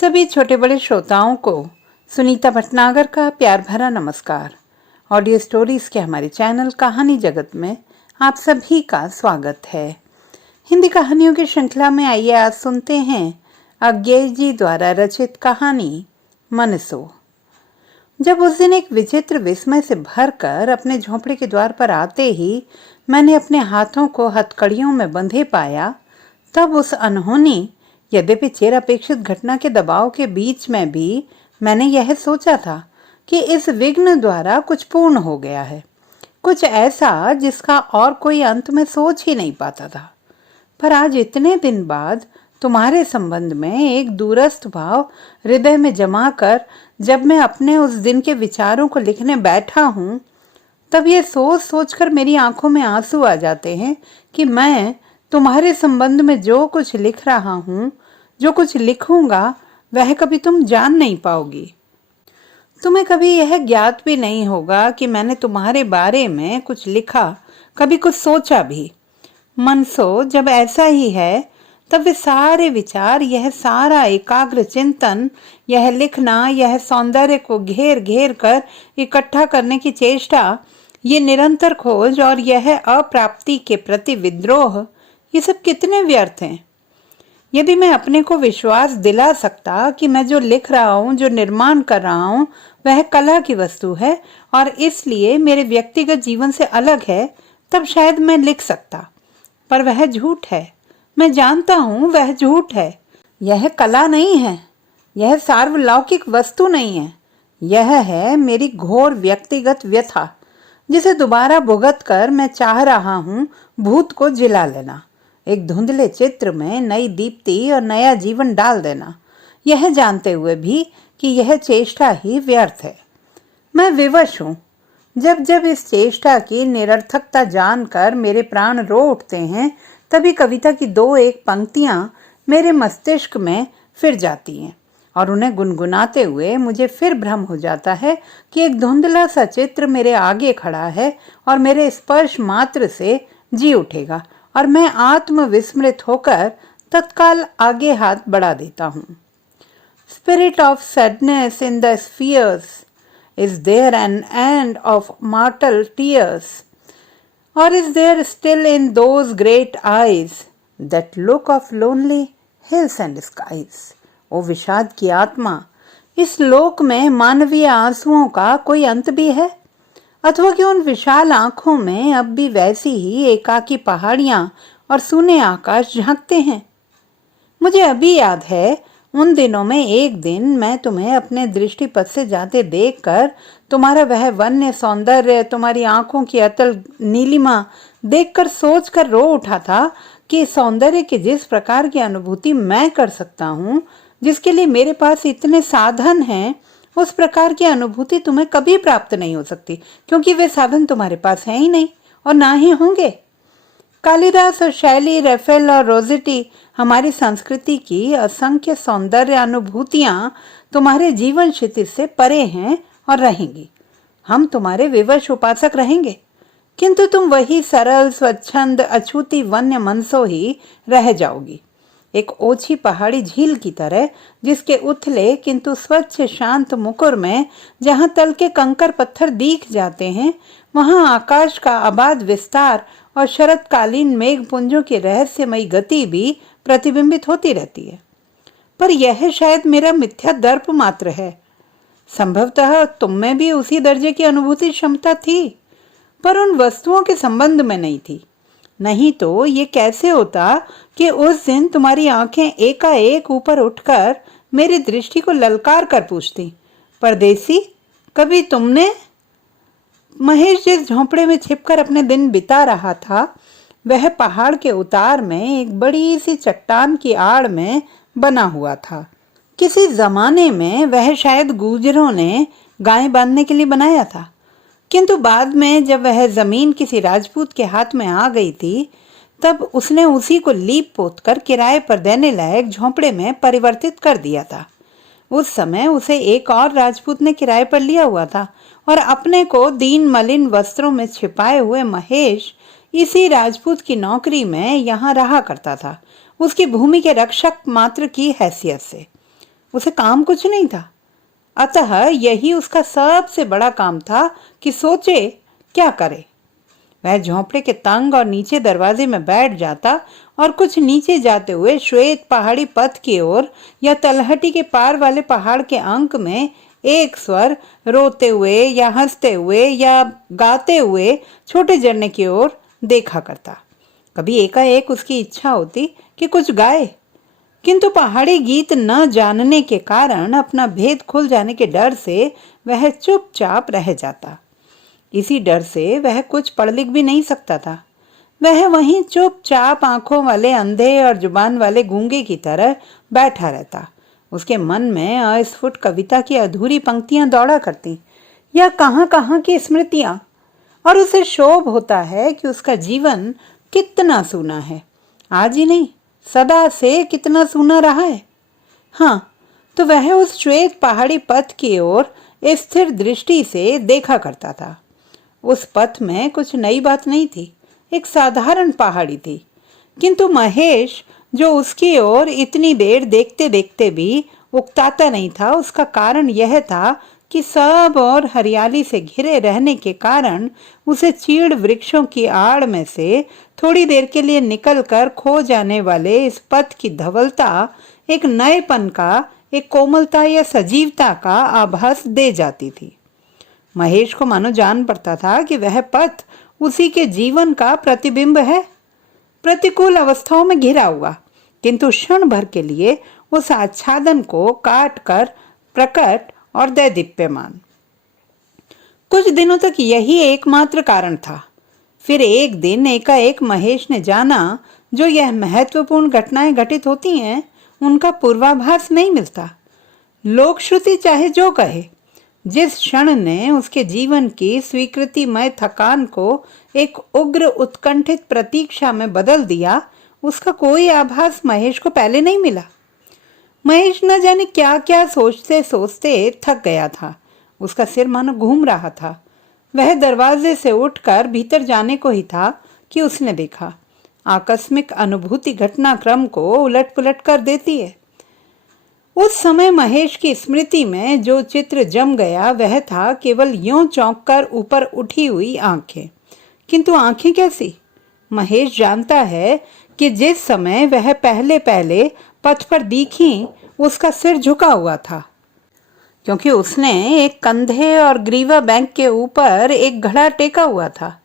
सभी छोटे बड़े श्रोताओं को सुनीता भटनागर का प्यार भरा नमस्कार। ऑडियो स्टोरीज के हमारे चैनल कहानी जगत में आप सभी का स्वागत है। हिंदी कहानियों की श्रृंखला में आइए आज सुनते हैं अज्ञेय जी द्वारा रचित कहानी मनसो। जब उस दिन एक विचित्र विस्मय से भरकर अपने झोंपड़े के द्वार पर आते ही मैंने अपने हाथों को हथकड़ियों में बंधे पाया, तब उस अनहोनी यद्यपि चिर अपेक्षित घटना के दबाव के बीच में भी मैंने यह सोचा था कि इस विघ्न द्वारा कुछ पूर्ण हो गया है, कुछ ऐसा जिसका और कोई अंत में सोच ही नहीं पाता था। पर आज इतने दिन बाद तुम्हारे संबंध में एक दूरस्थ भाव हृदय में जमा कर जब मैं अपने उस दिन के विचारों को लिखने बैठा हूँ, तब ये सोच सोचकर मेरी आंखों में आंसू आ जाते हैं कि मैं तुम्हारे संबंध में जो कुछ लिख रहा हूँ, जो कुछ लिखूंगा, वह कभी तुम जान नहीं पाओगी। तुम्हें कभी यह ज्ञात भी नहीं होगा कि मैंने तुम्हारे बारे में कुछ लिखा, कभी कुछ सोचा भी। मनसो जब ऐसा ही है, तब वे सारे विचार, यह सारा एकाग्र चिंतन, यह लिखना, यह सौंदर्य को घेर घेर कर इकट्ठा करने की चेष्टा, ये निरंतर खोज और यह अप्राप्ति के प्रति विद्रोह, ये सब कितने व्यर्थ हैं। यदि मैं अपने को विश्वास दिला सकता कि मैं जो लिख रहा हूँ, जो निर्माण कर रहा हूँ, वह कला की वस्तु है और इसलिए मेरे व्यक्तिगत जीवन से अलग है, तब शायद मैं लिख सकता। पर वह झूठ है, मैं जानता हूँ वह झूठ है। यह कला नहीं है, यह सार्वलौकिक वस्तु नहीं है। यह है मेरी घोर व्यक्तिगत व्यथा, जिसे दोबारा भुगत कर मैं चाह रहा हूँ भूत को जिला लेना, एक धुंधले चित्र में नई दीप्ति और नया जीवन डाल देना, यह जानते हुए भी कि यह चेष्टा ही व्यर्थ है। मैं विवश हूँ। जब जब इस चेष्टा की निरर्थकता जानकर मेरे प्राण रो उठते हैं, तभी कविता की दो एक पंक्तियां मेरे मस्तिष्क में फिर जाती हैं और उन्हें गुनगुनाते हुए मुझे फिर भ्रम हो जाता है कि एक धुंधला सा चित्र मेरे आगे खड़ा है और मेरे स्पर्श मात्र से जी उठेगा और मैं आत्मविस्मृत होकर तत्काल आगे हाथ बढ़ा देता हूँ। Spirit of sadness in the spheres, is there an end of mortal tears? Or is there still in those great eyes that look of lonely hills and skies? ओ विषाद की आत्मा, इस लोक में मानवीय आंसुओं का कोई अंत भी है, अथवा कि उन विशाल आंखों में अब भी वैसी ही एकाकी पहाड़ियां और सूने आकाश झांकते हैं। मुझे अभी याद है, उन दिनों में एक दिन मैं तुम्हें अपने दृष्टिपथ से जाते देखकर तुम्हारा वह वन्य सौंदर्य, तुम्हारी आंखों की अतल नीलिमा देखकर सोचकर रो उठा था कि सौंदर्य की जिस प्रकार की अनुभूति मैं कर सकता हूँ, जिसके लिए मेरे पास इतने साधन हैं, उस प्रकार की अनुभूति तुम्हें कभी प्राप्त नहीं हो सकती, क्योंकि वे साधन तुम्हारे पास हैं ही नहीं और ना ही होंगे। कालिदास और शैली, रेफेल और रोजेटी, हमारी संस्कृति की असंख्य सौंदर्य अनुभूतियां तुम्हारे जीवन क्षितिज से परे हैं और रहेंगी। हम तुम्हारे विवश उपासक रहेंगे, किंतु तुम वही सरल, स्वच्छंद, अछूती वन्य मनसो ही रह जाओगी, एक ओछी पहाड़ी झील की तरह, जिसके उथले किंतु स्वच्छ शांत मुकुर में जहां तल के कंकर पत्थर दिख जाते हैं, वहां आकाश का अबाध विस्तार और शरतकालीन मेघपुंजों की रहस्यमयी गति भी प्रतिबिंबित होती रहती है। पर यह शायद मेरा मिथ्या दर्प मात्र है। संभवतः तुम में भी उसी दर्जे की अनुभूति क्षमता थी, पर उन वस्तुओं के संबंध में नहीं थी। नहीं तो ये कैसे होता कि उस दिन तुम्हारी आंखें एकाएक ऊपर उठकर मेरी दृष्टि को ललकार कर पूछती, परदेसी, कभी तुमने? महेश जिस झोंपड़े में छिपकर अपने दिन बिता रहा था, वह पहाड़ के उतार में एक बड़ी सी चट्टान की आड़ में बना हुआ था। किसी जमाने में वह शायद गुर्जरों ने गाय बांधने के लिए बनाया था, किंतु बाद में जब वह जमीन किसी राजपूत के हाथ में आ गई थी, तब उसने उसी को लीप पोत कर किराए पर देने लायक झोंपड़े में परिवर्तित कर दिया था। उस समय उसे एक और राजपूत ने किराए पर लिया हुआ था और अपने को दीन मलिन वस्त्रों में छिपाए हुए महेश इसी राजपूत की नौकरी में यहाँ रहा करता था, उसकी भूमि के रक्षक मात्र की हैसियत से। उसे काम कुछ नहीं था। अतः यही उसका सबसे बड़ा काम था कि सोचे क्या करे। वह झोंपड़े के तंग और नीचे दरवाजे में बैठ जाता और कुछ नीचे जाते हुए श्वेत पहाड़ी पथ की ओर या तलहटी के पार वाले पहाड़ के अंक में एक स्वर रोते हुए या हंसते हुए या गाते हुए छोटे झरने की ओर देखा करता। कभी एकाएक उसकी इच्छा होती कि कुछ गाए, किंतु पहाड़ी गीत न जानने के कारण अपना भेद खुल जाने के डर से वह चुपचाप रह जाता। इसी डर से वह कुछ पढ़ लिख भी नहीं सकता था। वह वहीं चुपचाप आंखों वाले अंधे और जुबान वाले गूंगे की तरह बैठा रहता। उसके मन में अस्फुट कविता की अधूरी पंक्तियां दौड़ा करती या कहां की स्मृतियां, और उसे शोभ होता है कि उसका जीवन कितना सूना है। आज ही नहीं, सदा से कितना सूना रहा है। हाँ, तो वह उस श्वेत पहाड़ी पथ की ओर स्थिर दृष्टि से देखा करता था। उस पथ में कुछ नई बात नहीं थी, एक साधारण पहाड़ी थी, किंतु महेश जो उसकी ओर इतनी देर देखते देखते भी उकताता नहीं था, उसका कारण यह था कि सब और हरियाली से घिरे रहने के कारण उसे चीड़ वृक्षों की आड़ में से थोड़ी देर के लिए निकलकर खो जाने वाले इस पथ की धवलता एक नएपन का, एक कोमलता या सजीवता का आभास दे जाती थी। महेश को मानो जान पड़ता था कि वह पथ उसी के जीवन का प्रतिबिंब है, प्रतिकूल अवस्थाओं में घिरा हुआ, किंतु क्षण भर के लिए उस आच्छादन को काट कर प्रकट और दैदीप्यमान। कुछ दिनों तक यही एकमात्र कारण था। फिर एक दिन एकाएक महेश ने जाना, जो यह महत्वपूर्ण घटनाएं घटित होती हैं उनका पूर्वाभास नहीं मिलता। लोक श्रुति चाहे जो कहे, जिस क्षण ने उसके जीवन की स्वीकृतिमय थकान को एक उग्र उत्कंठित प्रतीक्षा में बदल दिया, उसका कोई आभास महेश को पहले नहीं मिला। महेश न जाने क्या क्या सोचते सोचते थक गया था। उसका सिर मानो घूम रहा था। वह दरवाजे से उठकर भीतर जाने को ही था कि उसने देखा, आकस्मिक अनुभूति घटनाक्रम को उलट पुलट कर देती है। उस समय महेश की स्मृति में जो चित्र जम गया वह था केवल यों चौंक कर ऊपर उठी हुई आंखें। किंतु आंखें कैसी? महेश जानता है कि जिस समय वह पहले पहले पथ पर दिखी, उसका सिर झुका हुआ था, क्योंकि उसने एक कंधे और ग्रीवा बैंक के ऊपर एक घड़ा टेका हुआ था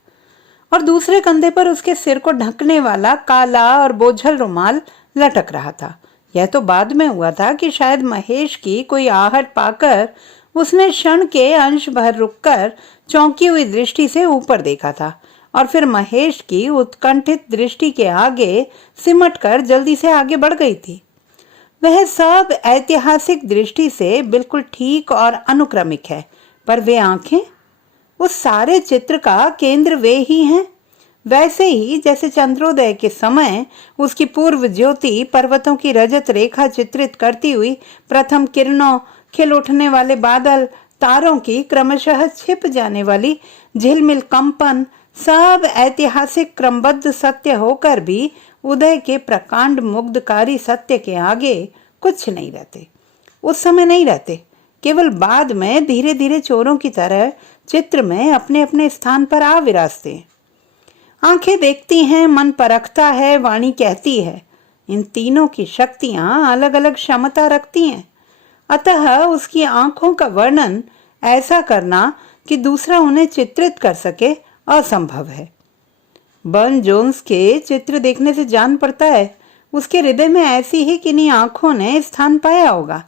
और दूसरे कंधे पर उसके सिर को ढकने वाला काला और बोझल रुमाल लटक रहा था। यह तो बाद में हुआ था कि शायद महेश की कोई आहट पाकर उसने क्षण के अंश भर रुककर चौंकी हुई दृष्टि से ऊपर देखा था और फिर महेश की उत्कंठित दृष्टि के आगे सिमटकर जल्दी से आगे बढ़ गई थी। वह सब ऐतिहासिक दृष्टि से बिल्कुल ठीक और अनुक्रमिक है, पर वे आंखें, उस सारे चित्र का केंद्र वे ही हैं। वैसे ही जैसे चंद्रोदय के समय उसकी पूर्व ज्योति पर्वतों की रजत रेखा चित्रित करती हुई प्रथम किरणों, खिल उठने वाले बादल, तारों की क्रमशः छिप जाने वाली झिलमिल कंपन, सब ऐतिहासिक क्रमबद्ध सत्य होकर भी उदय के प्रकांड मुग्धकारी सत्य के आगे कुछ नहीं रहते। उस समय नहीं रहते, केवल बाद में धीरे धीरे चोरों की तरह चित्र में अपने अपने स्थान पर आ विराजते हैं। आंखें देखती हैं, मन परखता है, वाणी कहती है। इन तीनों की शक्तियां अलग अलग क्षमता रखती हैं। अतः उसकी आंखों का वर्णन ऐसा करना कि दूसरा उन्हें चित्रित कर सके असंभव है। बर्न जोन्स के चित्र देखने से जान पड़ता है उसके हृदय में ऐसी ही किन्हीं आंखों ने स्थान पाया होगा,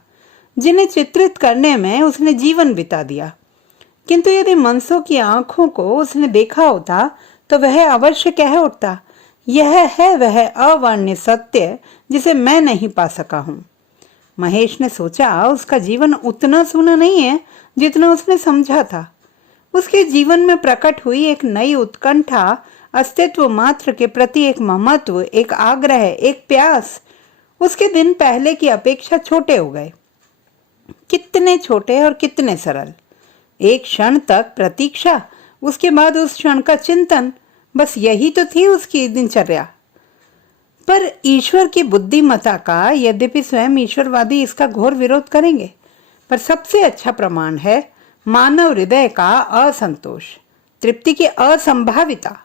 जिन्हें चित्रित करने में उसने जीवन बिता दिया। किंतु यदि मनसो की आंखों को उसने देखा होता तो वह अवश्य कह उठता, यह है वह अवर्ण्य सत्य जिसे मैं नहीं पा सका हूं। महेश ने सोचा, उसका जीवन उतना सूना नहीं है जितना उसने समझा था। उसके जीवन में प्रकट हुई एक नई उत्कंठा, अस्तित्व मात्र के प्रति एक ममत्व, एक आग्रह, एक प्यास उसके दिन पहले की अपेक्षा छोटे हो गए। कितने छोटे और कितने सरल। एक क्षण तक प्रतीक्षा, उसके बाद उस क्षण का चिंतन, बस यही तो थी उसकी दिनचर्या। पर ईश्वर की बुद्धिमत्ता का यद्यपि स्वयं ईश्वरवादी इसका घोर विरोध करेंगे, पर सबसे अच्छा प्रमाण है मानव हृदय का असंतोष, तृप्ति की असंभाविता।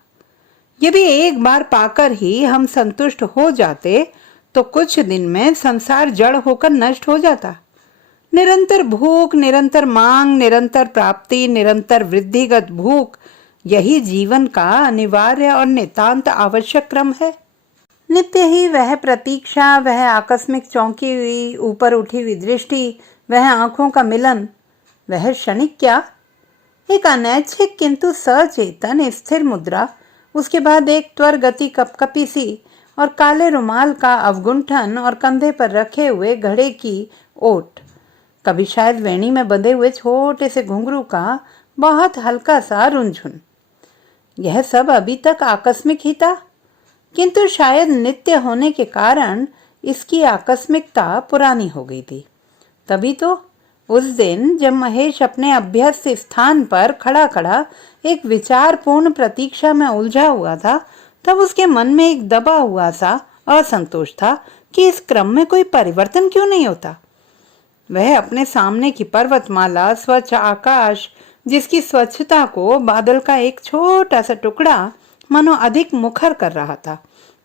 यदि एक बार पाकर ही हम संतुष्ट हो जाते तो कुछ दिन में संसार जड़ होकर नष्ट हो जाता। निरंतर भूख, निरंतर मांग, निरंतर प्राप्ति, निरंतर वृद्धिगत भूख, यही जीवन का अनिवार्य और नितांत आवश्यक क्रम है। नित्य ही वह प्रतीक्षा, वह आकस्मिक चौंकी हुई ऊपर उठी हुई दृष्टि, वह आंखों का मिलन, वह क्षणिक क्या, एक अनैच्छिक किंतु सचेतन स्थिर मुद्रा, उसके बाद एक त्वर गति कपकपी सी और काले रुमाल का अवगुंठन और कंधे पर रखे हुए घड़े की ओट, कभी शायद वेणी में बंधे हुए छोटे से घुंघरू का बहुत हल्का सा रुंझुन। यह सब अभी तक आकस्मिक ही था, किंतु शायद नित्य होने के कारण इसकी आकस्मिकता पुरानी हो गई थी। तभी तो उस दिन जब महेश अपने अभ्यस्त स्थान पर खड़ा खड़ा एक विचारपूर्ण प्रतीक्षा में उलझा हुआ था, तब उसके मन में एक दबा हुआ सा असंतोष था कि इस क्रम में कोई परिवर्तन क्यों नहीं होता। वह अपने सामने की पर्वतमाला, स्वच्छ आकाश, जिसकी स्वच्छता को बादल का एक छोटा सा टुकड़ा मानो अधिक मुखर कर रहा था,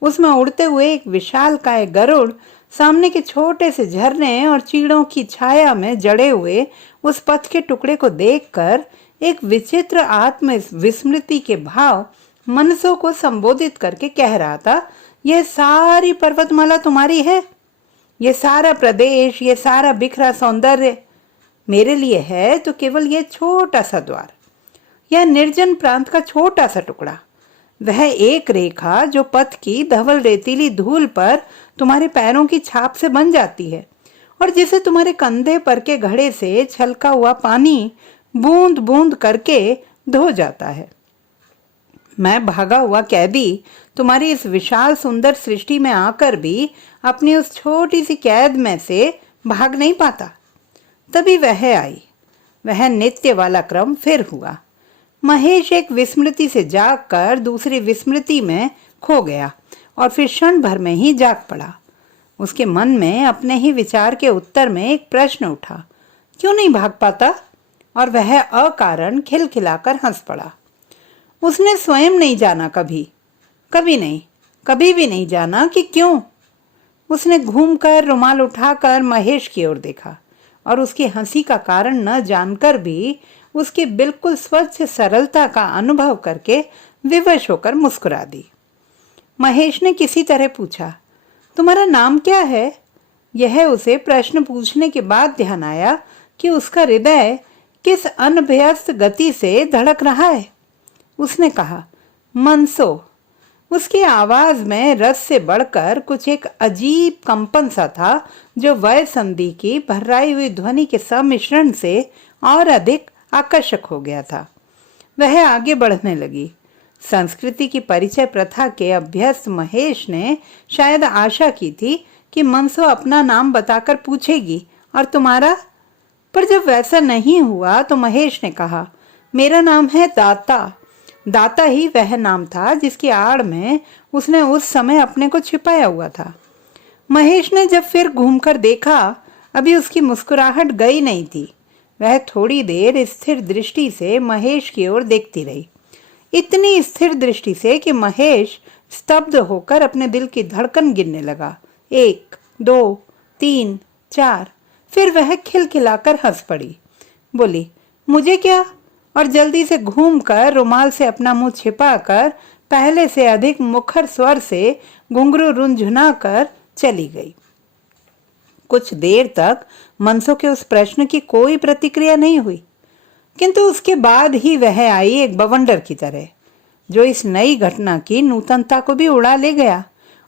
उसमें उड़ते हुए एक विशालकाय गरुड़, सामने के छोटे से झरने और चीड़ों की छाया में जड़े हुए उस पथ के टुकड़े को देखकर एक विचित्र आत्म विस्मृति के भाव मनसों को संबोधित करके कह रहा था, यह सारी पर्वतमाला तुम्हारी है, यह सारा प्रदेश, यह सारा बिखरा सौंदर्य मेरे लिए है तो केवल यह छोटा सा द्वार, यह निर्जन प्रांत का छोटा सा टुकड़ा, वह एक रेखा जो पथ की धवल रेतीली धूल पर तुम्हारे पैरों की छाप से बन जाती है और जिसे तुम्हारे कंधे पर के घड़े से छलका हुआ पानी बूंद बूंद करके धो जाता है। मैं भागा हुआ कैदी तुम्हारी इस विशाल सुंदर सृष्टि में आकर भी अपनी उस छोटी सी कैद में से भाग नहीं पाता। तभी वह आई, वह नित्य वाला क्रम फिर हुआ। महेश एक विस्मृति से जागकर दूसरी विस्मृति में खो गया और फिर क्षण भर में ही जाग पड़ा। उसके मन में अपने ही विचार के उत्तर में एक प्रश्न उठा, क्यों नहीं भाग पाता? और वह अकारण खिलखिलाकर हंस पड़ा। उसने स्वयं नहीं जाना, कभी नहीं, कभी भी नहीं जाना कि क्यों। उसने घूमकर रुमाल उठाकर महेश की ओर देखा और उसकी हंसी का कारण न जानकर भी उसकी बिल्कुल स्वच्छ सरलता का अनुभव करके विवश होकर मुस्कुरा दी। महेश ने किसी तरह पूछा, तुम्हारा नाम क्या है? यह उसे प्रश्न पूछने के बाद ध्यान आया कि उसका हृदय किस अनभ्यस्त गति से धड़क रहा है। उसने कहा, मनसो। उसकी आवाज में रस से बढ़कर कुछ एक अजीब कंपन सा था जो वय संधि की भर्राई हुई ध्वनि के सम्मिश्रण से और अधिक आकर्षक हो गया था। वह आगे बढ़ने लगी। संस्कृति की परिचय प्रथा के अभ्यस्त महेश ने शायद आशा की थी कि मनसो अपना नाम बताकर पूछेगी, और तुम्हारा? पर जब वैसा नहीं हुआ तो महेश ने कहा, मेरा नाम है दाता। दाता ही वह नाम था जिसकी आड़ में उसने उस समय अपने को छिपाया हुआ था। महेश ने जब फिर घूमकर देखा, अभी उसकी मुस्कुराहट गई नहीं थी। वह थोड़ी देर स्थिर दृष्टि से महेश की ओर देखती रही, इतनी स्थिर दृष्टि से कि महेश स्तब्ध होकर अपने दिल की धड़कन गिनने लगा। 1, 2, 3, 4। फिर वह खिलखिलाकर हंस पड़ी, बोली, मुझे क्या? और जल्दी से घूमकर रुमाल से अपना मुंह छिपाकर पहले से अधिक मुखर स्वर से घुंघरू रुंझुना कर चली गई। कुछ देर तक मनसो के उस प्रश्न की कोई प्रतिक्रिया नहीं हुई, किंतु उसके बाद ही वह आई एक बवंडर की तरह, जो इस नई घटना की नूतनता को भी उड़ा ले गया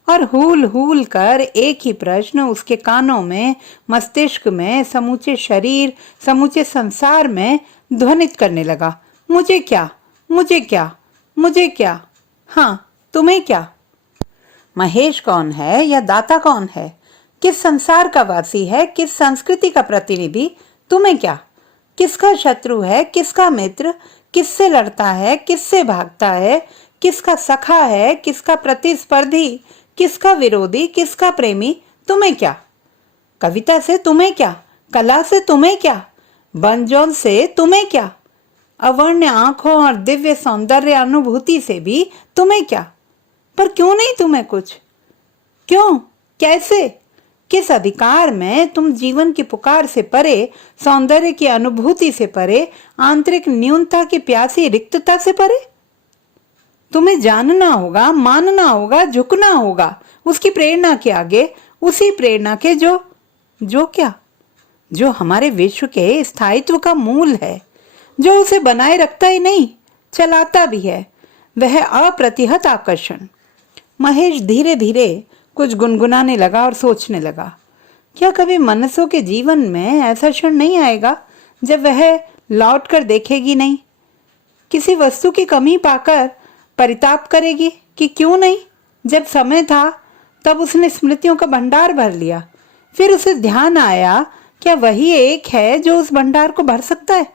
और हूल हूल कर एक ही प्रश्न उसके कानों में, मस्तिष्क में, समूचे शरीर, समूचे संसार में ध्वनित करने लगा, मुझे क्या, मुझे क्या, मुझे क्या? हाँ, तुम्हें क्या? महेश कौन है या दाता कौन है? किस संसार का वासी है? किस संस्कृति का प्रतिनिधि? तुम्हें क्या? किसका शत्रु है, किसका मित्र? किससे लड़ता है, किससे भागता है? किसका सखा है, किसका प्रतिस्पर्धी? किसका विरोधी, किसका प्रेमी, तुम्हें क्या? कविता से तुम्हें क्या? कला से तुम्हें क्या? बनजौल से तुम्हें क्या? अवर्ण्य आंखों और दिव्य सौंदर्य अनुभूति से भी तुम्हें क्या? पर क्यों नहीं तुम्हें कुछ? क्यों? कैसे? किस अधिकार में तुम जीवन की पुकार से परे, सौंदर्य की अनुभूति से परे, आंतरिक न्यूनता की प्यासी रिक्तता से परे? तुम्हें जानना होगा, मानना होगा, झुकना होगा उसकी प्रेरणा के आगे, उसी प्रेरणा के जो क्या? जो हमारे विश्व के स्थायित्व का मूल है, जो उसे बनाए रखता ही नहीं, चलाता भी है, वह अप्रतिहत आकर्षण। महेश धीरे धीरे कुछ गुनगुनाने लगा और सोचने लगा, क्या कभी मनुष्यों के जीवन में ऐसा क्षण नहीं आएगा जब वह लौट कर देखेगी नहीं, किसी वस्तु की कमी पाकर परिताप करेगी कि क्यों नहीं, जब समय था तब उसने स्मृतियों का भंडार भर लिया। फिर उसे ध्यान आया, क्या वही एक है जो उस भंडार को भर सकता है?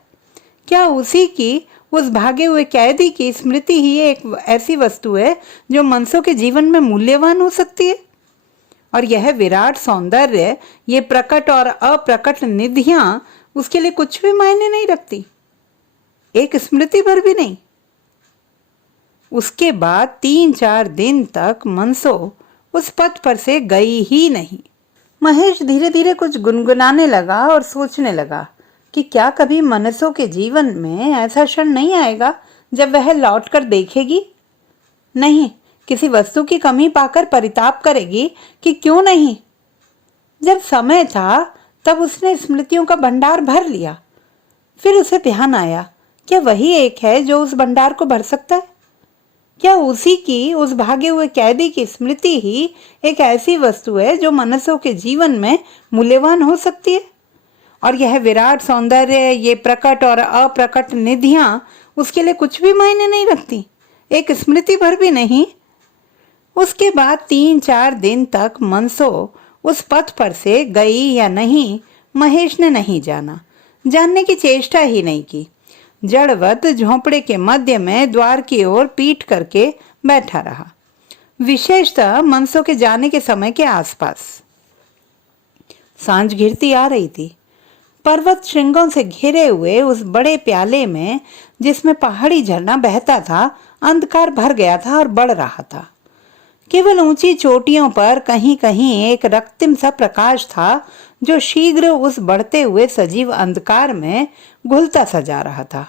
क्या उसी की, उस भागे हुए कैदी की स्मृति ही एक ऐसी वस्तु है जो मनुष्यों के जीवन में मूल्यवान हो सकती है? और यह विराट सौंदर्य, ये प्रकट और अप्रकट निधियां उसके लिए कुछ भी मायने नहीं रखती, एक स्मृति भर भी नहीं। उसके बाद 3-4 दिन तक मनसो उस पथ पर से गई ही नहीं। महेश धीरे धीरे कुछ गुनगुनाने लगा और सोचने लगा कि क्या कभी मनसो के जीवन में ऐसा क्षण नहीं आएगा जब वह लौट कर देखेगी नहीं, किसी वस्तु की कमी पाकर परिताप करेगी कि क्यों नहीं, जब समय था तब उसने स्मृतियों का भंडार भर लिया। फिर उसे ध्यान आया, क्या वही एक है जो उस भंडार को भर सकता है? क्या उसी की, उस भागे हुए कैदी की स्मृति ही एक ऐसी वस्तु है जो मनुष्यों के जीवन में मूल्यवान हो सकती है? और यह विराट सौंदर्य, ये प्रकट और अप्रकट निधियां उसके लिए कुछ भी मायने नहीं रखती, एक स्मृति भर भी नहीं। उसके बाद 3-4 दिन तक मनसो उस पथ पर से गई या नहीं, महेश ने नहीं जाना, जानने की चेष्टा ही नहीं की। जड़वत झोंपड़े के मध्य में द्वार की ओर पीठ करके बैठा रहा, विशेषतः मनसो के जाने के समय के आसपास। सांझ घिरती आ रही थी। पर्वत श्रृंगों से घिरे हुए उस बड़े प्याले में, जिसमें पहाड़ी झरना बहता था, अंधकार भर गया था और बढ़ रहा था। केवल ऊंची चोटियों पर कहीं कहीं एक रक्तिम सा प्रकाश था जो शीघ्र उस बढ़ते हुए सजीव अंधकार में घुलता सा जा रहा था।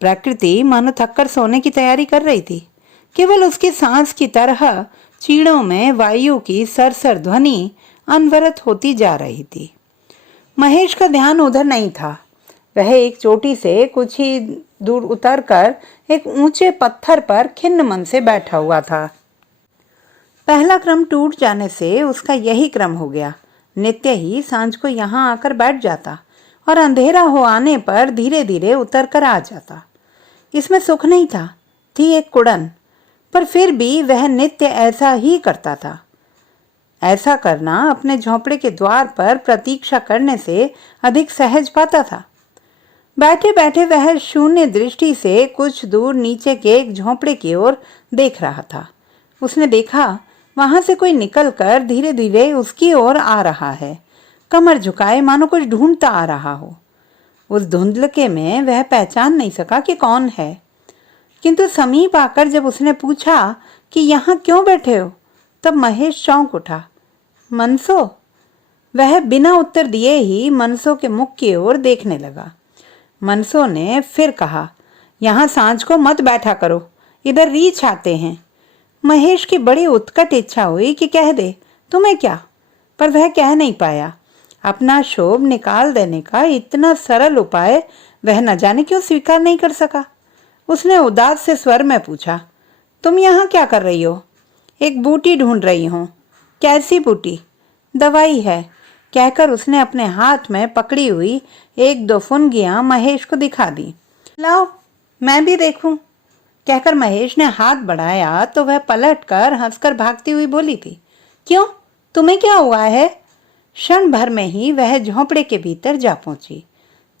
प्रकृति मानो थककर सोने की तैयारी कर रही थी। केवल उसकी सांस की तरह चीड़ों में वायु की सरसर ध्वनि अनवरत होती जा रही थी। महेश का ध्यान उधर नहीं था। वह एक चोटी से कुछ ही दूर उतरकर एक ऊंचे पत्थर पर खिन्न मन से बैठा हुआ था। पहला क्रम टूट जाने से उसका यही क्रम हो गया। नित्य ही सांझ को यहाँ आकर बैठ जाता और अंधेरा हो आने पर धीरे धीरे उतर कर आ जाता। इसमें सुख नहीं था, थी एक कुड़न, पर फिर भी वह नित्य ऐसा ही करता था। ऐसा करना अपने झोंपड़े के द्वार पर प्रतीक्षा करने से अधिक सहज पाता था। बैठे बैठे वह शून्य दृष्टि से कुछ दूर नीचे के एक झोंपड़े की ओर देख रहा था। उसने देखा, वहां से कोई निकलकर धीरे धीरे उसकी ओर आ रहा है, कमर झुकाए मानो कुछ ढूंढता आ रहा हो। उस धुंधलके में वह पहचान नहीं सका कि कौन है, किंतु समीप आकर जब उसने पूछा कि यहाँ क्यों बैठे हो, तब महेश चौंक उठा। मनसो? वह बिना उत्तर दिए ही मनसो के मुख की ओर देखने लगा। मनसो ने फिर कहा, यहाँ सांझ को मत बैठा करो, इधर रीछ आते हैं। महेश की बड़ी उत्कट इच्छा हुई कि कह दे, तुम्हें क्या, पर वह कह नहीं पाया। अपना शोभ निकाल देने का इतना सरल उपाय वह न जाने क्यों स्वीकार नहीं कर सका। उसने उदास से स्वर में पूछा, तुम यहाँ क्या कर रही हो? एक बूटी ढूंढ रही हूँ। कैसी बूटी? दवाई है, कहकर उसने अपने हाथ में पकड़ी हुई 1-2 फुनगियां महेश को दिखा दी। लाओ मैं भी देखूं, कहकर महेश ने हाथ बढ़ाया तो वह पलटकर हंसकर भागती हुई बोली थी, क्यों, तुम्हें क्या हुआ है? क्षण भर में ही वह झोंपड़े के भीतर जा पहुंची।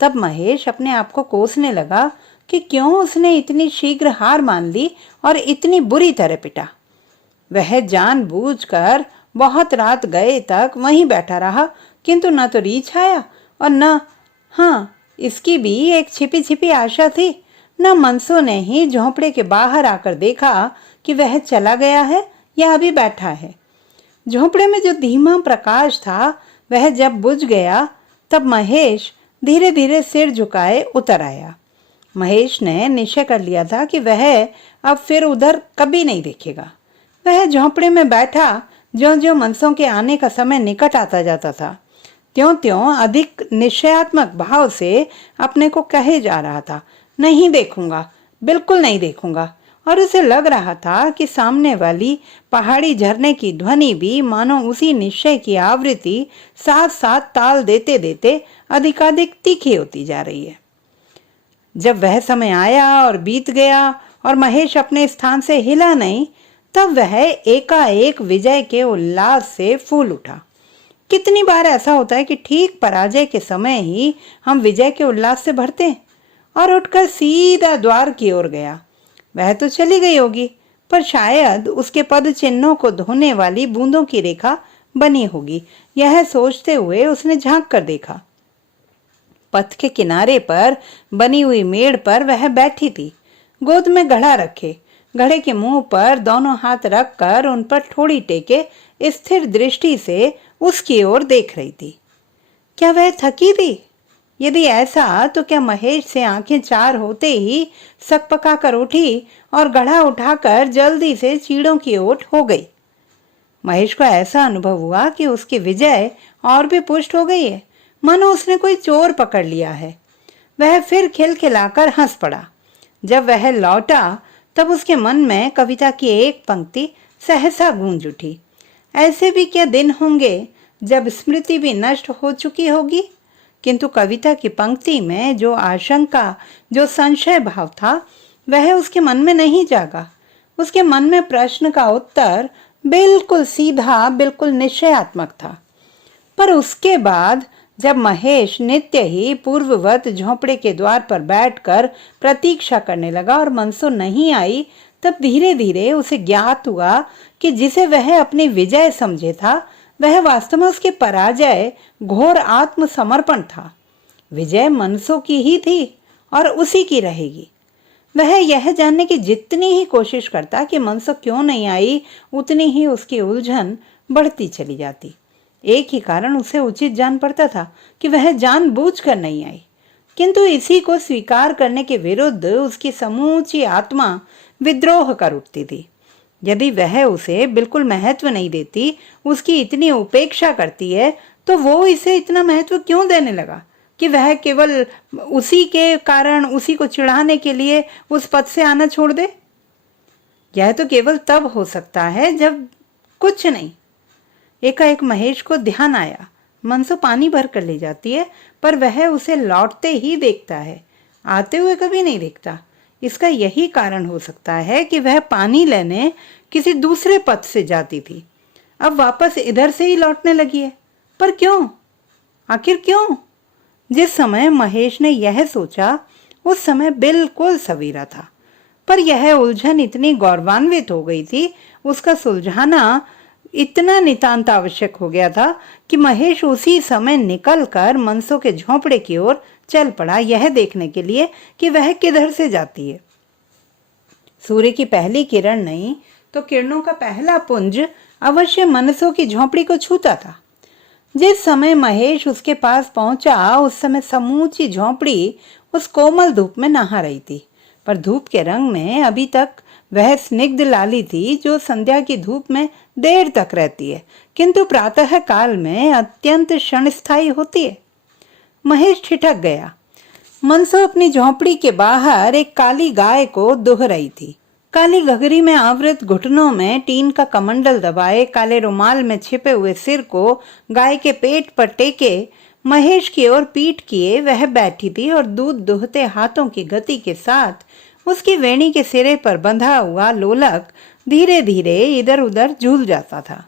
तब महेश अपने आप को कोसने लगा कि क्यों उसने इतनी शीघ्र हार मान ली और इतनी बुरी तरह पिटा। वह जानबूझकर बहुत रात गए तक वहीं बैठा रहा, किंतु न तो रीछ आया और न, हाँ, इसकी भी एक छिपी छिपी आशा थी, न मनसो ने ही झोंपड़े के बाहर आकर देखा कि वह चला गया है या अभी बैठा है। झोंपड़े में जो धीमा प्रकाश था वह जब बुझ गया तब महेश धीरे धीरे सिर झुकाए उतर आया। महेश ने निश्चय कर लिया था कि वह अब फिर उधर कभी नहीं देखेगा। वह झोंपड़े में बैठा ज्यों ज्यों मनसों के आने का समय निकट आता जाता था, त्यों त्यों अधिक निश्चयात्मक भाव से अपने को कहे जा रहा था, नहीं देखूंगा, बिल्कुल नहीं देखूंगा। और उसे लग रहा था कि सामने वाली पहाड़ी झरने की ध्वनि भी मानो उसी निश्चय की आवृत्ति साथ साथ ताल देते देते अधिकाधिक तीखी होती जा रही है। जब वह समय आया और बीत गया और महेश अपने स्थान से हिला नहीं, तब वह एकाएक विजय के उल्लास से फूल उठा। कितनी बार ऐसा होता है कि ठीक पराजय के समय ही हम विजय के उल्लास से भरते हैं, और उठकर सीधा द्वार की ओर गया। वह तो चली गई होगी, पर शायद उसके पद चिन्हों को धोने वाली बूंदों की रेखा बनी होगी। यह सोचते हुए उसने झांक कर देखा। पथ के किनारे पर बनी हुई मेड़ पर वह बैठी थी, गोद में घड़ा रखे, घड़े के मुंह पर दोनों हाथ रखकर उन पर ठोड़ी टेके स्थिर दृष्टि से उसकी ओर देख रही थी। क्या वह थकी थी? यदि ऐसा तो क्या महेश से आंखें चार होते ही सकपका कर उठी और घड़ा उठाकर जल्दी से चीड़ों की ओर हो गई। महेश को ऐसा अनुभव हुआ कि उसकी विजय और भी पुष्ट हो गई है, मानो उसने कोई चोर पकड़ लिया है। वह फिर खिलखिलाकर हंस पड़ा। जब वह लौटा तब उसके मन में कविता की एक पंक्ति सहसा गूंज उठी। ऐसे भी क्या दिन होंगे जब स्मृति भी नष्ट हो चुकी होगी? किंतु कविता की पंक्ति में जो आशंका, जो संशय भाव था, वह उसके मन में नहीं जागा। उसके मन में प्रश्न का उत्तर बिल्कुल सीधा, बिल्कुल निश्चयात्मक था। पर उसके बाद जब महेश नित्य ही पूर्ववत झोंपड़े के द्वार पर बैठकर प्रतीक्षा करने लगा और मनसो नहीं आई, तब धीरे धीरे उसे ज्ञात हुआ कि जिसे वह अपनी विजय समझे था, वह वास्तव में उसकी पराजय, घोर आत्मसमर्पण था। विजय मनसो की ही थी और उसी की रहेगी। वह यह जानने की जितनी ही कोशिश करता कि मनसो क्यों नहीं आई, उतनी ही उसकी उलझन बढ़ती चली जाती। एक ही कारण उसे उचित जान पड़ता था कि वह जानबूझकर नहीं आई, किंतु इसी को स्वीकार करने के विरुद्ध उसकी समूची आत्मा विद्रोह कर उठती थी। यदि वह उसे बिल्कुल महत्व नहीं देती, उसकी इतनी उपेक्षा करती है, तो वो इसे इतना महत्व क्यों देने लगा कि वह केवल उसी के कारण, उसी को चिढ़ाने के लिए उस पद से आना छोड़ दे? यह तो केवल तब हो सकता है जब कुछ नहीं। एकाएक महेश को ध्यान आया, मनसो पानी भर कर ले जाती है, पर वह उसे लौटते ही देखता है, आते हुए कभी नहीं देखता। इसका यही कारण हो सकता है कि वह पानी लेने किसी दूसरे पथ से जाती थी, अब वापस इधर से ही लौटने लगी है। पर क्यों? आखिर क्यों? जिस समय महेश ने यह सोचा, उस समय बिल्कुल सवेरा था, पर यह उलझन इतनी गौरवान्वित हो गई थी, उसका सुलझाना इतना नितांत आवश्यक हो गया था कि महेश उसी समय निकलकर मनसो के झोंपड़े की ओर चल पड़ा, यह देखने के लिए कि वह किधर से जाती है। सूर्य की पहली किरण नहीं तो किरणों का पहला पुंज अवश्य मनसो की झोंपड़ी को छूता था। जिस समय महेश उसके पास पहुंचा, उस समय समूची झोंपड़ी उस कोमल धूप में नहा रही थी, पर धूप के रंग में अभी तक वह स्निग्ध लाली थी जो संध्या की धूप में देर तक रहती है, किंतु प्रातः काल में अत्यंत क्षणस्थायी होती है। महेश ठिठक गया। मनसो अपनी झोंपड़ी के बाहर एक काली गाय को दुह रही थी। काली घघरी में आवृत घुटनों में टीन का कमंडल दबाए, काले रुमाल में छिपे हुए सिर को गाय के पेट पर टेके महेश की ओर पीठ किए वह बैठी थी और दूध दुहते हाथों की गति के साथ उसकी वेणी के सिरे पर बंधा हुआ लोलक धीरे धीरे इधर उधर झूल जाता था।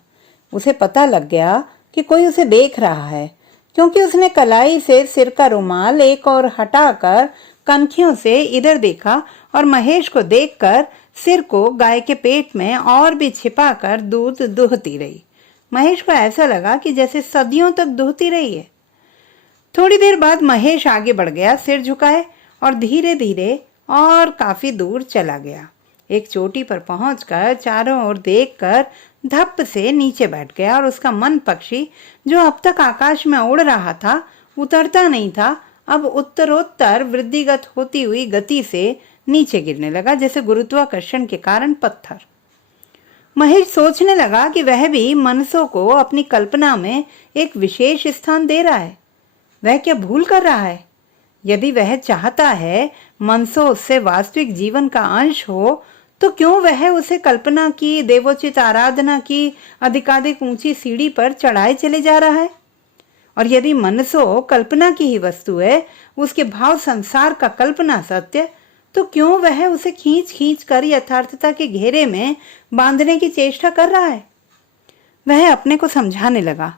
उसे पता लग गया कि कोई उसे देख रहा है, क्योंकि उसने कलाई से सिर का रुमाल एक और हटाकर कनखियों से इधर देखा और महेश को देखकर सिर को गाय के पेट में और भी छिपाकर दूध दुहती रही। महेश को ऐसा लगा कि जैसे सदियों तक दुहती रही है। थोड़ी देर बाद महेश आगे बढ़ गया, सिर झुकाए, और धीरे धीरे और काफी दूर चला गया। एक चोटी पर पहुंचकर चारों ओर देखकर धप से नीचे बैठ गया और उसका मन पक्षी जो अब तक आकाश में उड़ रहा था, उतरता नहीं था, अब उत्तरोत्तर वृद्धिगत होती हुई गति से नीचे गिरने लगा, जैसे गुरुत्वाकर्षण के कारण पत्थर। महेश सोचने लगा कि वह भी मनसों को अपनी कल्पना में एक विशेष स्थान दे रहा है। वह क्या भूल कर रहा है? यदि वह चाहता है मनसो उससे वास्तविक जीवन का अंश हो, तो क्यों वह उसे कल्पना की, देवोचित आराधना की अधिकाधिक ऊंची सीढ़ी पर चढ़ाए चले जा रहा है? और यदि मनसो कल्पना की ही वस्तु है, उसके भाव संसार का कल्पना सत्य, तो क्यों वह उसे खींच खींच कर यथार्थता के घेरे में बांधने की चेष्टा कर रहा है? वह अपने को समझाने लगा,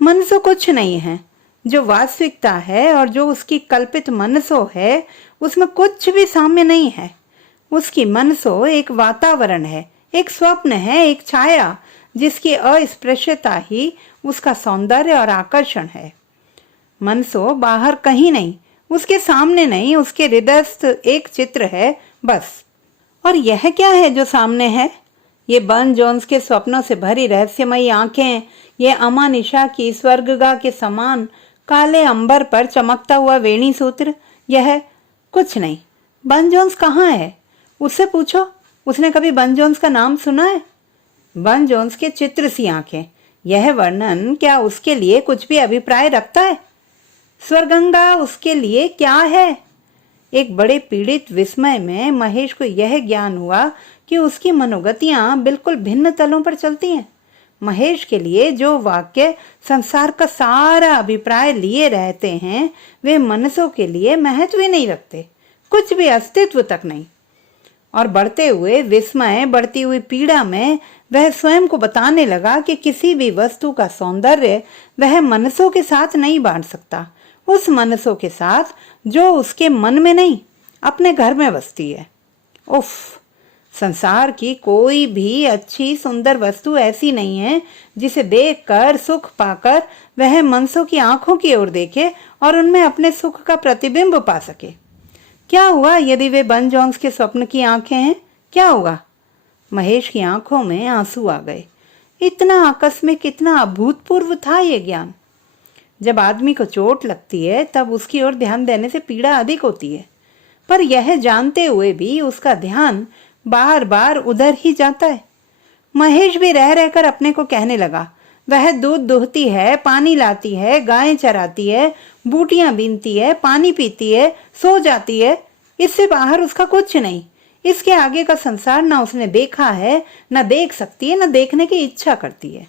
मनसो कुछ नहीं है। जो वास्तविकता है और जो उसकी कल्पित मनसो है, उसमें कुछ भी साम्य नहीं है। उसकी मनसो एक वातावरण है, एक स्वप्न है, एक छाया, जिसकी अस्पृश्यता ही उसका सौंदर्य और आकर्षण है। मनसो बाहर कहीं नहीं, उसके सामने नहीं, उसके हृदयस्थ एक चित्र है बस। और यह क्या है जो सामने है? ये बर्न जोन्स के स्वप्नों से भरी रहस्यमयी आंखें, ये अमानिशा की स्वर्गगा के समान काले अंबर पर चमकता हुआ वेणी सूत्र, यह कुछ नहीं। बर्न जोन्स कहाँ है? उससे पूछो, उसने कभी बर्न जोन्स का नाम सुना है? बर्न जोन्स के चित्र सी आंखें, यह वर्णन क्या उसके लिए कुछ भी अभिप्राय रखता है? स्वर्गंगा उसके लिए क्या है? एक बड़े पीड़ित विस्मय में महेश को यह ज्ञान हुआ कि उसकी मनोगतियां बिल्कुल भिन्न तलों पर चलती हैं। महेश के लिए जो वाक्य संसार का सारा अभिप्राय लिए रहते हैं, वे मनसों के लिए महत्व ही नहीं रखते, कुछ भी अस्तित्व तक नहीं। और बढ़ते हुए विस्मय, बढ़ती हुई पीड़ा में वह स्वयं को बताने लगा कि किसी भी वस्तु का सौंदर्य वह मनसों के साथ नहीं बांट सकता, उस मनसों के साथ जो उसके मन में नहीं, अपने घर में बसती है। उफ, संसार की कोई भी अच्छी सुंदर वस्तु ऐसी नहीं है जिसे देखकर सुख पाकर वह मनसों की आंखों की ओर देखे और उनमें अपने सुख का प्रतिबिंब पा सके। क्या हुआ यदि वे बर्न जोन्स के स्वप्न की आंखें हैं? क्या होगा? महेश की आंखों में आंसू आ गए। इतना आकस्मिक, इतना अभूतपूर्व था ये ज्ञान। जब आदमी को चोट लगती है तब उसकी ओर ध्यान देने से पीड़ा अधिक होती है, पर यह जानते हुए भी उसका ध्यान बार बार उधर ही जाता है। महेश भी रह रहकर अपने को कहने लगा, वह दूध दुहती है, पानी लाती है, गायें चराती है, बूटियां बीनती है, पानी पीती है, सो जाती है, इससे बाहर उसका कुछ नहीं। इसके आगे का संसार ना उसने देखा है, ना देख सकती है, ना देखने की इच्छा करती है।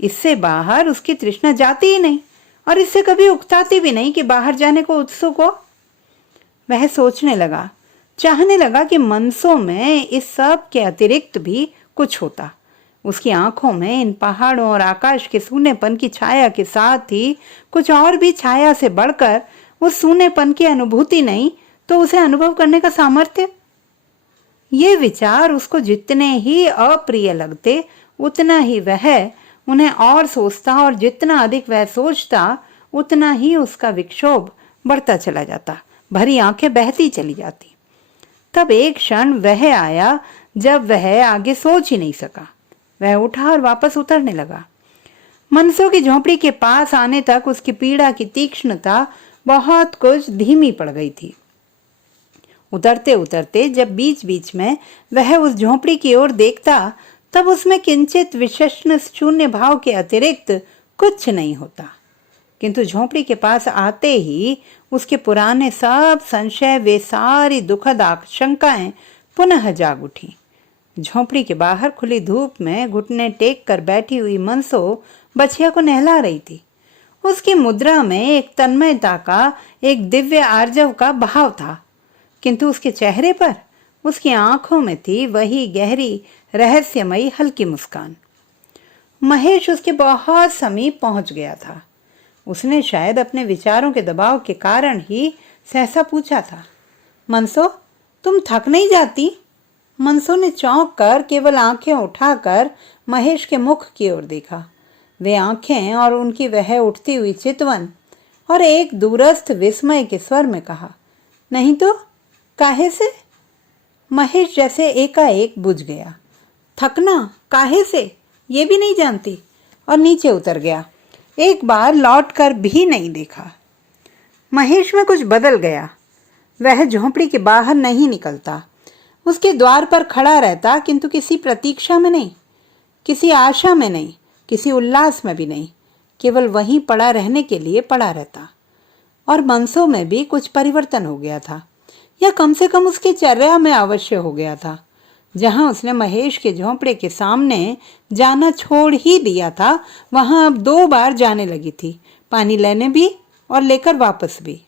इससे बाहर उसकी तृष्णा जाती ही नहीं और इससे कभी उकताती भी नहीं कि बाहर जाने को उत्सुक हो। वह सोचने लगा, चाहने लगा कि मनसों में इस सब के अतिरिक्त भी कुछ होता। उसकी आंखों में इन पहाड़ों और आकाश के सूनेपन की छाया के साथ ही कुछ और भी छाया से बढ़कर उस सूनेपन की अनुभूति नहीं तो उसे अनुभव करने का सामर्थ्य। ये विचार उसको जितने ही अप्रिय लगते, उतना ही वह उन्हें और सोचता, और जितना अधिक वह सोचता उतना ही उसका विक्षोभ बढ़ता चला जाता, भरी आंखें बहती चली जाती। तब एक क्षण वह आया जब वह आगे सोच ही नहीं सका। वह उठा और वापस उतरने लगा। मनसों की झोंपड़ी के पास आने तक उसकी पीड़ा की तीक्ष्णता बहुत कुछ धीमी पड़ गई थी। उतरते उतरते जब बीच बीच में वह उस झोंपड़ी की ओर देखता, तब उसमें किंचित विशेषण शून्य भाव के अतिरिक्त कुछ नहीं होता। किंतु झोंपड़ी के पास आते ही उसके पुराने सब संशय, वे सारी दुखद आशंकाएं पुनः जाग उठी। झोंपड़ी के बाहर खुली धूप में घुटने टेक कर बैठी हुई मनसो बछिया को नहला रही थी। उसकी मुद्रा में एक तन्मयता का, एक दिव्य आर्जव का भाव था, किंतु उसके चेहरे पर, उसकी आंखों में थी वही गहरी रहस्यमयी हल्की मुस्कान। महेश उसके बहुत समीप पहुंच गया था। उसने शायद अपने विचारों के दबाव के कारण ही सहसा पूछा था, मनसो, तुम थक नहीं जाती? मनसो ने चौंक कर केवल आंखें उठाकर महेश के मुख की ओर देखा। वे आंखें और उनकी वह उठती हुई चितवन, और एक दूरस्थ विस्मय के स्वर में कहा, नहीं तो काहे से? महेश जैसे एकाएक बुझ गया। थकना काहे से ये भी नहीं जानती, और नीचे उतर गया। एक बार लौट कर भी नहीं देखा। महेश में कुछ बदल गया। वह झोंपड़ी के बाहर नहीं निकलता, उसके द्वार पर खड़ा रहता, किंतु किसी प्रतीक्षा में नहीं, किसी आशा में नहीं, किसी उल्लास में भी नहीं, केवल वहीं पड़ा रहने के लिए पड़ा रहता। और मनसों में भी कुछ परिवर्तन हो गया था, या कम से कम उसकी चर्या में अवश्य हो गया था। जहां उसने महेश के झोंपड़े के सामने जाना छोड़ ही दिया था, वहां अब 2 बार जाने लगी थी, पानी लेने भी और लेकर वापस भी।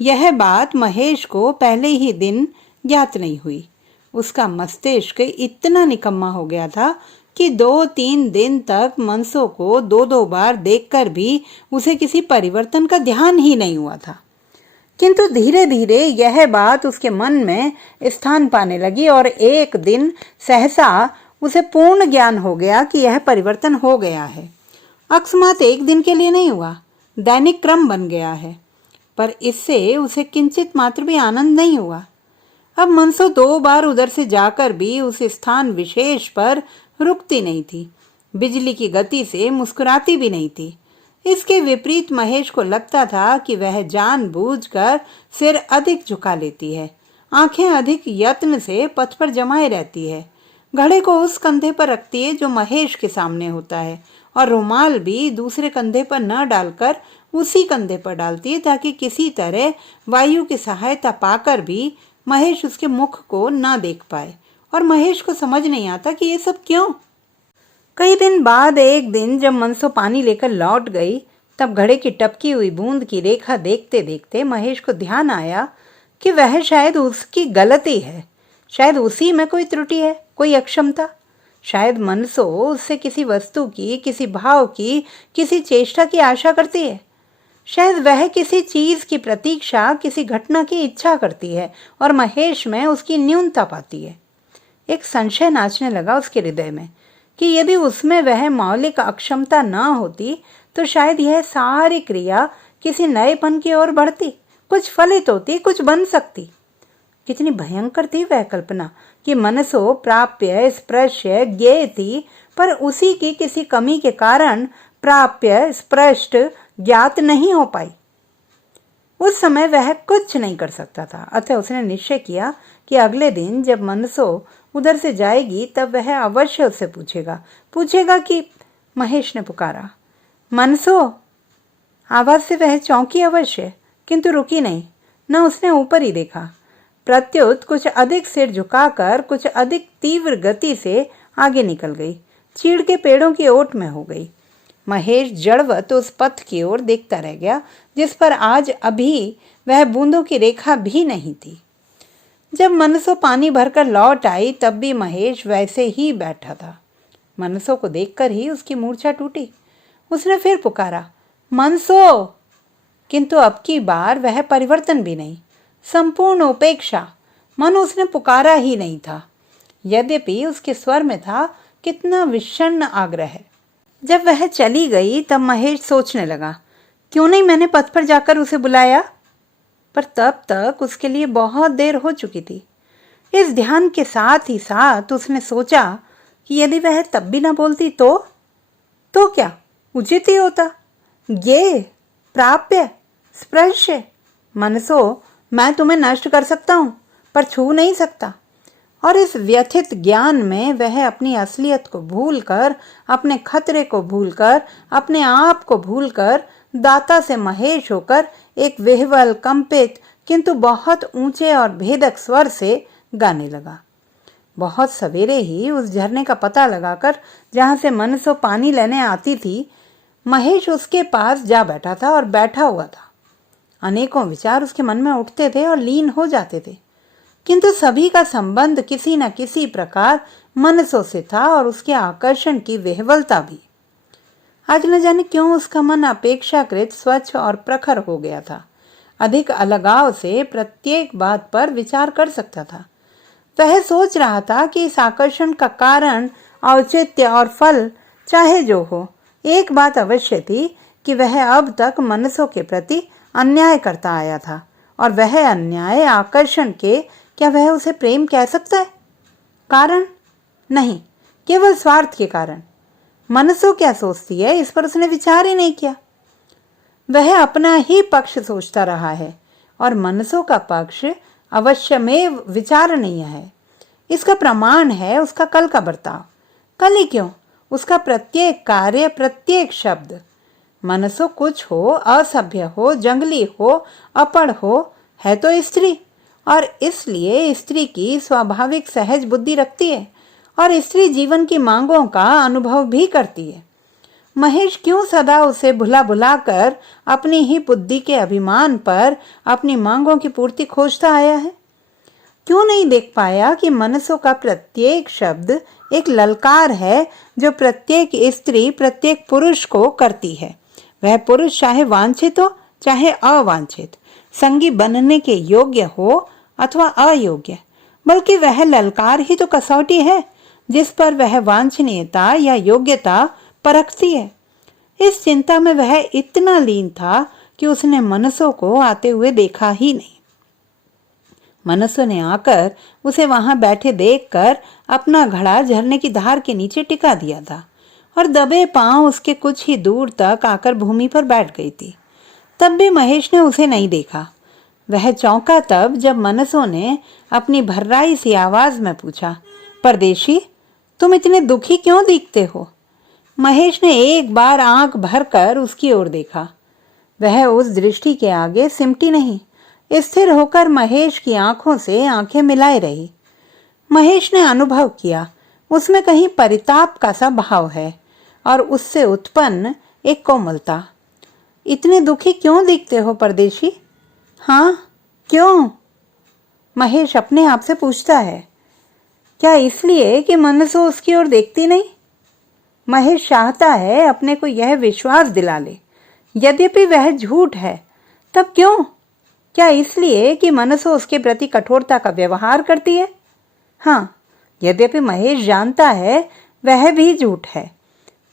यह बात महेश को पहले ही दिन ज्ञात नहीं हुई। उसका मस्तिष्क इतना निकम्मा हो गया था कि 2-3 दिन तक मनसों को 2-2 बार देखकर भी उसे किसी परिवर्तन का ध्यान ही नहीं हुआ था। किंतु धीरे धीरे यह बात उसके मन में स्थान पाने लगी, और एक दिन सहसा उसे पूर्ण ज्ञान हो गया कि यह परिवर्तन हो गया है। अकस्मात एक दिन के लिए नहीं हुआ, दैनिक क्रम बन गया है। पर इससे उसे किंचित मात्र भी आनंद नहीं हुआ। अब मनसो 2 बार उधर से जाकर भी उस स्थान विशेष पर रुकती नहीं थी, बिजली की गति से मुस्कुराती भी नहीं थी। इसके विपरीत महेश को लगता था कि वह जानबूझकर सिर अधिक झुका लेती है, आंखें अधिक यत्न से पथ पर जमाए रहती है, घड़े को उस कंधे पर रखती है जो महेश के सामने होता है, और रुमाल भी दूसरे कंधे पर न डालकर उसी कंधे पर डालती है, ताकि किसी तरह वायु की सहायता पाकर भी महेश उसके मुख को न देख पाए। और महेश को समझ नहीं आता कि ये सब क्यों। कई दिन बाद एक दिन जब मनसो पानी लेकर लौट गई, तब घड़े की टपकी हुई बूंद की रेखा देखते देखते महेश को ध्यान आया कि वह शायद उसकी गलती है, शायद उसी में कोई त्रुटि है, कोई अक्षमता। शायद मनसो उससे किसी वस्तु की, किसी भाव की, किसी चेष्टा की आशा करती है। शायद वह किसी चीज की प्रतीक्षा, किसी घटना की इच्छा करती है, और महेश में उसकी न्यूनता पाती है। एक संशय नाचने लगा उसके हृदय में कि यदि उसमें वह मौलिक अक्षमता न होती तो शायद यह सारी क्रिया किसी नएपन की ओर बढ़ती, कुछ फलित होती, कुछ बन सकती। कितनी भयंकर थी वह कल्पना कि मनसो प्राप्य, स्पृश्य, ज्ञेय थी, पर उसी की किसी कमी के कारण प्राप्य, स्पृष्ट, ज्ञात नहीं हो पाई। उस समय वह कुछ नहीं कर सकता था। अतः उसने निश्चय किया कि अगले दिन जब मनसो उधर से जाएगी तब वह अवश्य उससे पूछेगा कि महेश ने पुकारा, मनसो। आवाज से वह चौंकी अवश्य, किंतु रुकी नहीं, न उसने ऊपर ही देखा। प्रत्युत कुछ अधिक सिर झुकाकर, कुछ अधिक तीव्र गति से आगे निकल गई, चीड़ के पेड़ों की ओट में हो गई। महेश जड़वत उस पथ की ओर देखता रह गया जिस पर आज अभी वह बूंदों की रेखा भी नहीं थी। जब मनसो पानी भरकर लौट आई तब भी महेश वैसे ही बैठा था। मनसो को देखकर ही उसकी मूर्छा टूटी। उसने फिर पुकारा, मनसो। किंतु अब की बार वह परिवर्तन भी नहीं, संपूर्ण उपेक्षा, मन उसने पुकारा ही नहीं था। यद्यपि उसके स्वर में था कितना विषण्ण आग्रह। जब वह चली गई तब महेश सोचने लगा, क्यों नहीं मैंने पथ पर जाकर उसे बुलाया। पर तब तक उसके लिए बहुत देर हो चुकी थी। इस ध्यान के साथ ही साथ उसने सोचा कि यदि वह तब भी ना बोलती तो क्या उचित ही होता। ये प्राप्य, स्पर्श, मनसो, मैं तुम्हें नष्ट कर सकता हूं पर छू नहीं सकता। और इस व्यथित ज्ञान में वह अपनी असलियत को भूलकर, अपने खतरे को भूलकर, अपने आप को भूलकर, दाता से महेश होकर एक विह्वल, कंपित किंतु बहुत ऊंचे और भेदक स्वर से गाने लगा। बहुत सवेरे ही उस झरने का पता लगाकर जहां से मनसो पानी लेने आती थी, महेश उसके पास जा बैठा था और बैठा हुआ था। अनेकों विचार उसके मन में उठते थे और लीन हो जाते थे, किंतु सभी का संबंध किसी न किसी प्रकार मनसो से था और उसके आकर्षण की विह्वलता भी। आज न जाने क्यों उसका मन अपेक्षाकृत स्वच्छ और प्रखर हो गया था। अधिक अलगाव से प्रत्येक बात पर विचार कर सकता था। वह सोच रहा था कि इस आकर्षण का कारण, औचित्य और फल चाहे जो हो, एक बात अवश्य थी कि वह अब तक मनसों के प्रति अन्याय करता आया था, और वह अन्याय आकर्षण के, क्या वह उसे प्रेम कह सकता है? कारण नहीं, केवल स्वार्थ के कारण। मनसो क्या सोचती है इस पर उसने विचार ही नहीं किया। वह अपना ही पक्ष सोचता रहा है और मनसो का पक्ष अवश्यमेव विचारणीय है। इसका प्रमाण है उसका कल का बर्ताव। कल ही क्यों, उसका प्रत्येक कार्य, प्रत्येक शब्द। मनसो कुछ हो, असभ्य हो, जंगली हो, अपढ़ हो, है तो स्त्री, और इसलिए स्त्री की स्वाभाविक सहज बुद्धि रखती है और स्त्री जीवन की मांगों का अनुभव भी करती है। महेश क्यों सदा उसे भुला भुला कर अपनी ही बुद्धि के अभिमान पर अपनी मांगों की पूर्ति खोजता आया है? क्यों नहीं देख पाया कि मनसों का प्रत्येक शब्द एक ललकार है जो प्रत्येक स्त्री, प्रत्येक पुरुष को करती है। वह पुरुष चाहे वांछित हो चाहे अवांछित, संगी बनने के योग्य हो अथवा अयोग्य, बल्कि वह ललकार ही तो कसौटी है जिस पर वह वांछनीयता या योग्यता परखती है। इस चिंता में वह इतना लीन था कि उसने मनसों को आते हुए देखा ही नहीं। मनसों ने आकर उसे वहां बैठे देखकर अपना घड़ा झरने की धार के नीचे टिका दिया था और दबे पांव उसके कुछ ही दूर तक आकर भूमि पर बैठ गई थी। तब भी महेश ने उसे नहीं देखा। वह चौंका तब जब मनसों ने अपनी भर्राई सी आवाज में पूछा, परदेशी, तुम इतने दुखी क्यों दिखते हो? महेश ने एक बार आंख भरकर उसकी ओर देखा। वह उस दृष्टि के आगे सिमटी नहीं, स्थिर होकर महेश की आंखों से आंखें मिलाए रही। महेश ने अनुभव किया उसमें कहीं परिताप का सा भाव है और उससे उत्पन्न एक कोमलता। इतने दुखी क्यों दिखते हो परदेशी? हाँ, क्यों? महेश अपने आप से पूछता है। क्या इसलिए कि मनसो उसकी ओर देखती नहीं? महेश चाहता है अपने को यह विश्वास दिला ले, यद्यपि वह झूठ है। तब क्यों? क्या इसलिए कि मनसो उसके प्रति कठोरता का व्यवहार करती है? हाँ, यद्यपि महेश जानता है वह भी झूठ है।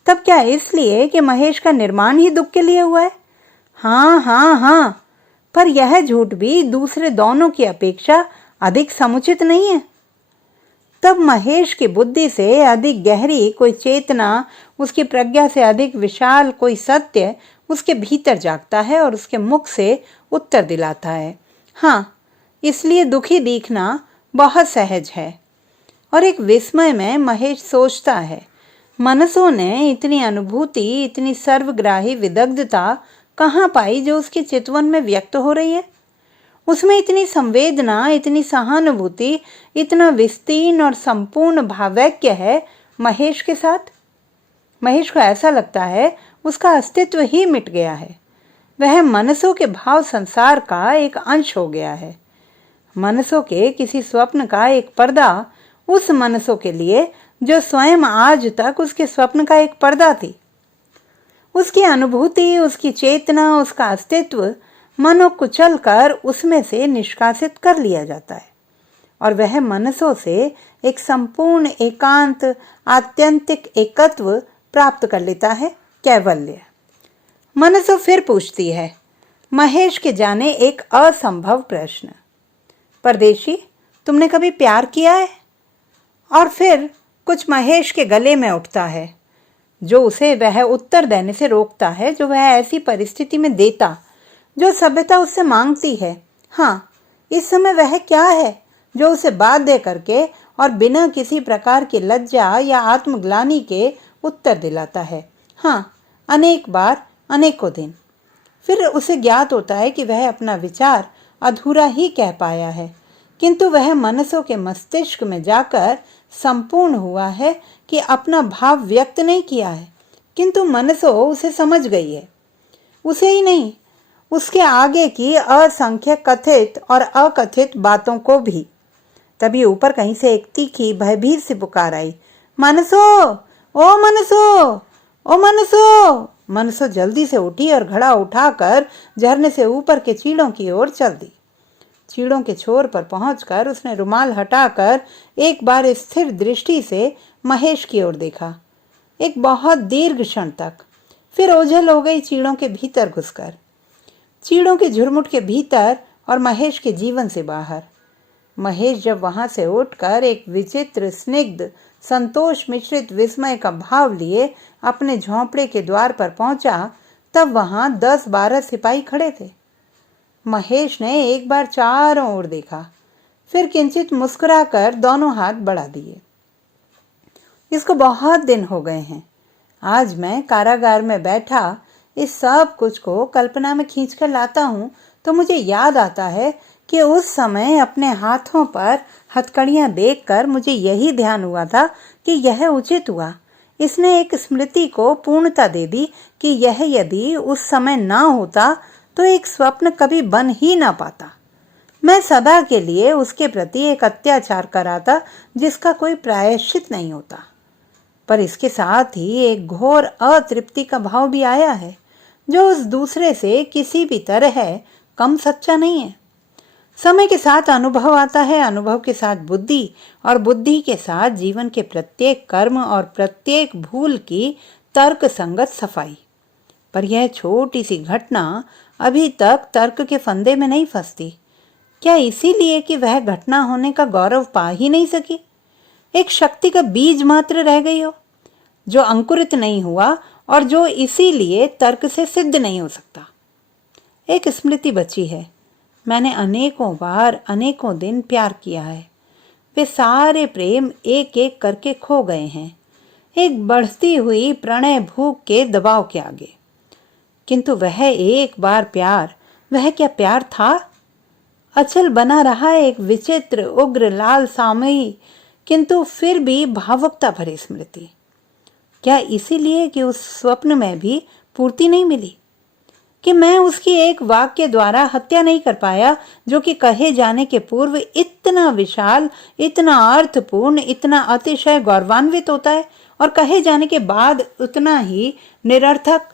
तब क्या इसलिए कि महेश का निर्माण ही दुख के लिए हुआ है? हाँ हाँ हाँ, पर यह झूठ भी दूसरे दोनों की अपेक्षा अधिक समुचित नहीं है। तब महेश की बुद्धि से अधिक गहरी कोई चेतना, उसकी प्रज्ञा से अधिक विशाल कोई सत्य उसके भीतर जागता है और उसके मुख से उत्तर दिलाता है। हाँ, इसलिए दुखी दिखना बहुत सहज है। और एक विस्मय में महेश सोचता है, मनसों ने इतनी अनुभूति, इतनी सर्वग्राही विदग्धता कहाँ पाई जो उसके चितवन में व्यक्त हो रही है? उसमें इतनी संवेदना, इतनी सहानुभूति, इतना विस्तीर्ण और संपूर्ण भावैक्य है महेश के साथ। महेश को ऐसा लगता है उसका अस्तित्व ही मिट गया है। वह मनसों के भाव संसार का एक अंश हो गया है। मनसों के किसी स्वप्न का एक पर्दा उस मनसों के लिए जो स्वयं आज तक उसके स्वप्न का एक पर्दा थी। उसकी अनुभूति, उसकी चेतना, उसका अस्तित्व मनो कुचल कर उसमें से निष्कासित कर लिया जाता है और वह मनसों से एक संपूर्ण एकांत, आत्यंतिक एकत्व प्राप्त कर लेता है, कैवल्य। मनसो फिर पूछती है महेश के जाने एक असंभव प्रश्न, परदेशी, तुमने कभी प्यार किया है? और फिर कुछ महेश के गले में उठता है जो उसे वह उत्तर देने से रोकता है जो वह ऐसी परिस्थिति में देता जो सभ्यता उससे मांगती है। हाँ, इस समय वह क्या है जो उसे बाध्य करके और बिना किसी प्रकार की लज्जा या आत्मग्लानि के उत्तर दिलाता है। हाँ, अनेक बार, अनेकों दिन। फिर उसे ज्ञात होता है कि वह अपना विचार अधूरा ही कह पाया है, किंतु वह मनसों के मस्तिष्क में जाकर संपूर्ण हुआ है कि अपना भाव व्यक्त नहीं किया है, किंतु मनसो उसे समझ गई है। उसे ही नहीं, उसके आगे की असंख्य कथित और अकथित बातों को भी। तभी ऊपर कहीं से एक तीखी भयभीत सी पुकार आई, मनसो, ओ मनसो, ओ मनसो। मनसो जल्दी से उठी और घड़ा उठाकर झरने से ऊपर के चीड़ों की ओर चल दी। चीड़ों के छोर पर पहुंचकर उसने रुमाल हटाकर एक बार स्थिर दृष्टि से महेश की ओर देखा, एक बहुत दीर्घ क्षण तक। फिर ओझल हो गई चीड़ों के भीतर घुसकर, चीड़ों के झुरमुट के भीतर और महेश के जीवन से बाहर। महेश जब वहां से उठकर एक विचित्र स्निग्ध संतोष मिश्रित विस्मय का भाव लिए अपने झोंपड़े के द्वार पर पहुंचा, तब वहां 10-12 सिपाही खड़े थे। महेश ने एक बार चारों ओर देखा, फिर किंचित मुस्कुराकर दोनों हाथ बढ़ा दिए। इसको बहुत दिन हो गए हैं। आज मैं कारागार में बैठा इस सब कुछ को कल्पना में खींचकर लाता हूं तो मुझे याद आता है कि उस समय अपने हाथों पर हथकड़ियां देखकर मुझे यही ध्यान हुआ था कि यह उचित हुआ। इसने एक स्मृति को पूर्णता दे दी कि यह यदि उस समय ना होता तो एक स्वप्न कभी बन ही ना पाता। मैं सदा के लिए उसके प्रति एक अत्याचार कराता जिसका कोई प्रायश्चित नहीं होता। पर इसके साथ ही एक घोर अतृप्ति का भाव भी आया है, जो उस दूसरे से किसी भी तरह कम सच्चा नहीं है। समय के साथ अनुभव आता है, अनुभव के साथ बुद्धि, और बुद्धि के साथ जीवन के प्रत्येक कर्म और प्रत्येक भूल की तर्क संगत सफाई। पर यह छोटी सी घटना अभी तक तर्क के फंदे में नहीं फंसती। क्या इसीलिए कि वह घटना होने का गौरव पा ही नहीं सकी? एक शक्ति का बीज मात्र रह गई हो, जो अंकुरित नहीं हुआ और जो इसीलिए तर्क से सिद्ध नहीं हो सकता। एक स्मृति बची है। मैंने अनेकों बार अनेकों दिन प्यार किया है। वे सारे प्रेम एक एक करके खो गए हैं, एक बढ़ती हुई प्रणय भूख के दबाव के आगे। किंतु वह एक बार प्यार, वह क्या प्यार था? अचल बना रहा एक विचित्र उग्र लाल सामयी, किंतु फिर भी भावुकता भरी स्मृति। क्या इसीलिए कि उस स्वप्न में भी पूर्ति नहीं मिली, कि मैं उसकी एक वाक्य द्वारा हत्या नहीं कर पाया, जो कि कहे जाने के पूर्व इतना विशाल, इतना अर्थपूर्ण, इतना अतिशय गौरवान्वित होता है, और कहे जाने के बाद उतना ही निरर्थक,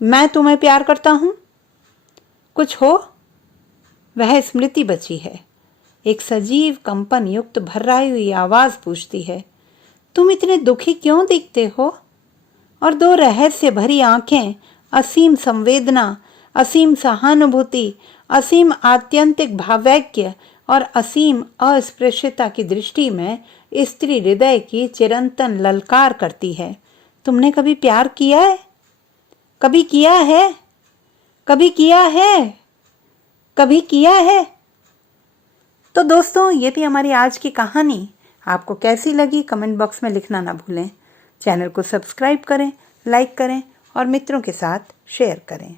मैं तुम्हें प्यार करता हूं। कुछ हो? वह स्मृति बची है। एक सजीव कंपन युक्त भर्राई हुई आवाज पूछती है, तुम इतने दुखी क्यों दिखते हो? और दो रहस्य भरी आंखें, असीम संवेदना, असीम सहानुभूति, असीम आत्यंतिक भावैक्य और असीम अस्पृश्यता की दृष्टि में स्त्री हृदय की चिरंतन ललकार करती है, तुमने कभी प्यार किया है? कभी किया है? कभी किया है? कभी किया है? तो दोस्तों, ये थी हमारी आज की कहानी। आपको कैसी लगी कमेंट बॉक्स में लिखना ना भूलें। चैनल को सब्सक्राइब करें, लाइक करें और मित्रों के साथ शेयर करें।